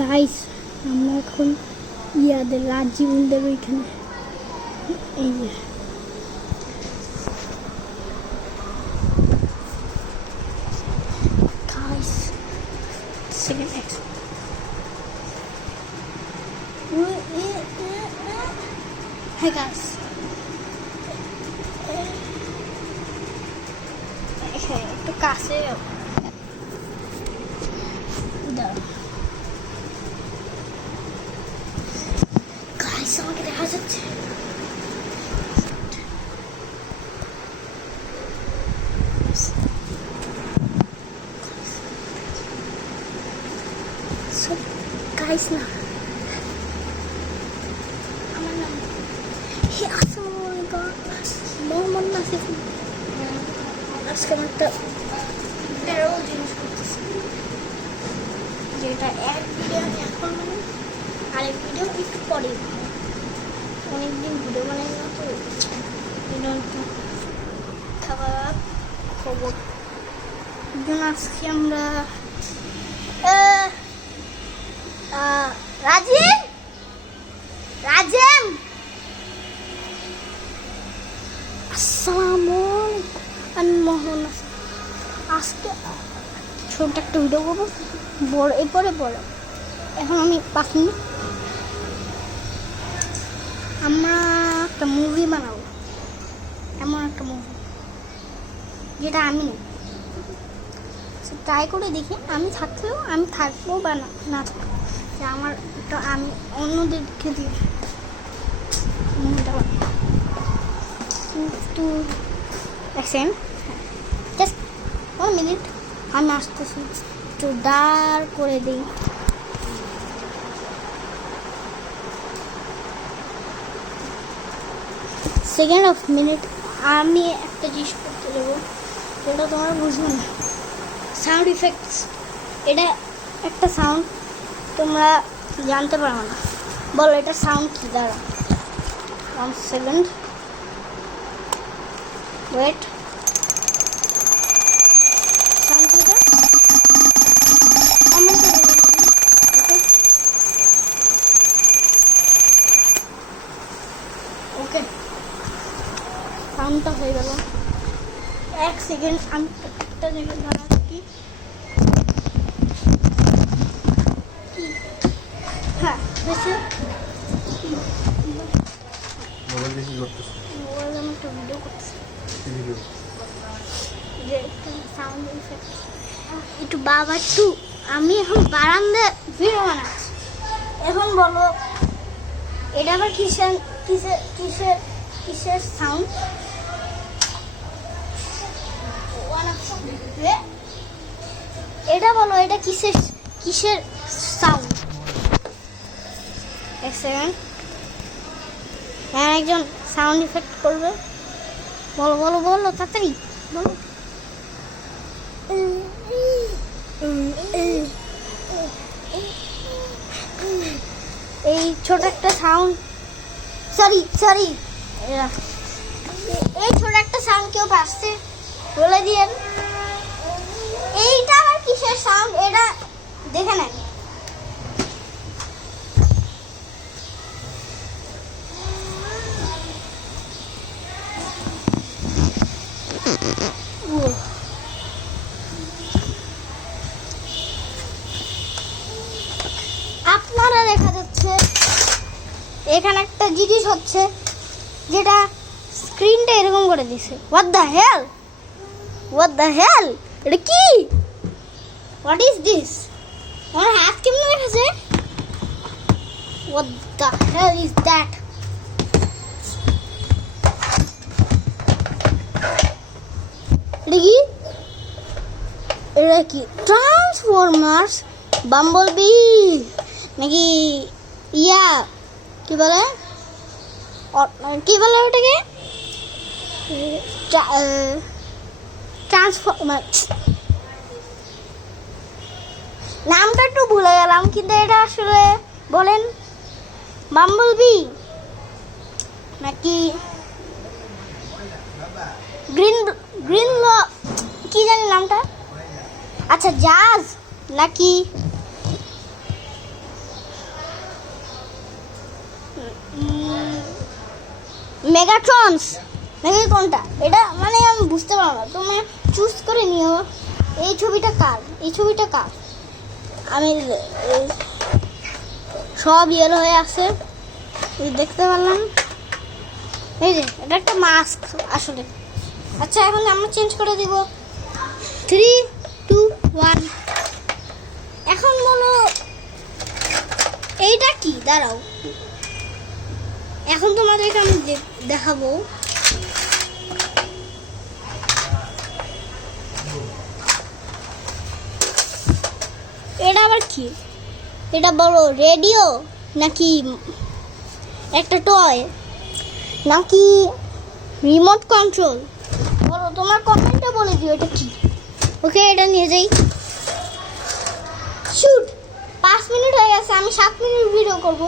Guys আমরা এখন ইয়াদের রাজীবনদের ওইখানে এই যে guys second x Hey guys. একটু কাছে গাইস আমাকে দেখা যাচ্ছে গাইস না আমার নাম মোহাম্মদ নাসিফ আজকে আমার একটা তেরো জিনিস করতেছি যেটা এক ভিডিও আমি এখন মানে আরেক ভিডিও একটু পরে অনেকদিন ভিডিও বানাই না তো একটু খাবার খবর আজকে আমরা রাজীব রাজেম আসসালামু আলাইকুম আমি মোহাম্মদ নাসিফ আজকে ছোট একটা ভিডিও করবো বড় এরপরে বড় এখন আমি 5 মিনিট আমরা একটা মুভি বানাবো এমন একটা মুভি যেটা আমি ট্রাই করে দেখি আমি থাকলেও আমি থাকবো বা না থাকবো আমার তো আমি অন্যদেরকে দিয়ে মুভিটা কিন্তু দেখছেন জাস্ট 1 মিনিট আমি আসতেছি একটু দাঁড় করে দিই সেকেন্ড অফ মিনিট আমি একটা জিনিস করতে দেবো যেটা তোমরা বুঝবে না সাউন্ড ইফেক্টস এটা একটা সাউন্ড তোমরা জানতে পারো না বলো এটা সাউন্ড কী দাঁড়া 1 সেকেন্ড ওয়েট সাউন্ড কী দাঁড়া ওকে সাউন্ডটা হয়ে গেল 1 সেকেন্ড আমি একটা জায়গায় দাঁড়াচ্ছি হ্যাঁ বেশি মোবাইল দেখি করতেছ মোবাইল আমি একটা ভিডিও করতেছি ভিডিও যে একটু সাউন্ড ইফেক্ট একটু বাবা একটু আমি এখন বারান্দায় ভিডিও বানাচ্ছি এখন বলো এটা আবার কিসের সাউন্ড এটা বলো এটা কিসের সাউন্ড 1 সেকেন্ড হ্যাঁ একজন সাউন্ড ইফেক্ট করবে বলো বলো বলো তাড়াতাড়ি বলো এই ছোট একটা সাউন্ড সরি এই ছোট একটা সাউন্ড কেউ পাচ্ছে বলে দিয়েন এইটা আবার কিসের সাউন্ড এটা দেখে নেন আপনারা দেখা যাচ্ছে এখানে একটা জিনিস হচ্ছে যেটা স্ক্রিনটা এরকম করে দিছে হোয়াট দ্য হেল এটা কি হোয়াট ইজ দিস আমার হাত কেমন দেখাচ্ছে what the hell is that এটা কি ট্রান্সফরমার্স বাম্বলবি নাকি ইয়া কি বলে ওটাকে ট্রান্সফরমার নামটা একটু ভুলে গেলাম কিন্তু এটা আসলে বলেন বাম্বলবি নাকি গ্রিন কি জানি নামটা আচ্ছা জাজ নাকি মেগাট্রনস নাকি কোনটা এটা মানে আমি বুঝতে পারলাম না, তুমি চুজ করে নিও। এই ছবিটা কার, এই ছবিটা কার? আমি সব ইয়েলো হয়ে আছে, এই দেখতে পারলাম। এই যে এটা একটা মাস্ক আসলে। আচ্ছা এখন আমরা চেঞ্জ করে দিব। 3, 2, 1। এখন বলো এইটা কি? দাঁড়াও, এখন তোমাদেরকে আমি দেখাবো। এটা আবার কি? এটা বলো রেডিও নাকি একটা টয় নাকি রিমোট কন্ট্রোল? বলো, তোমার কমেন্টে বলে দিও এটা কি। ওকে, এটা নিয়ে যাই। শুট, 5 মিনিট হয়ে গেছে, আমি 7 মিনিট ভিডিও করবো।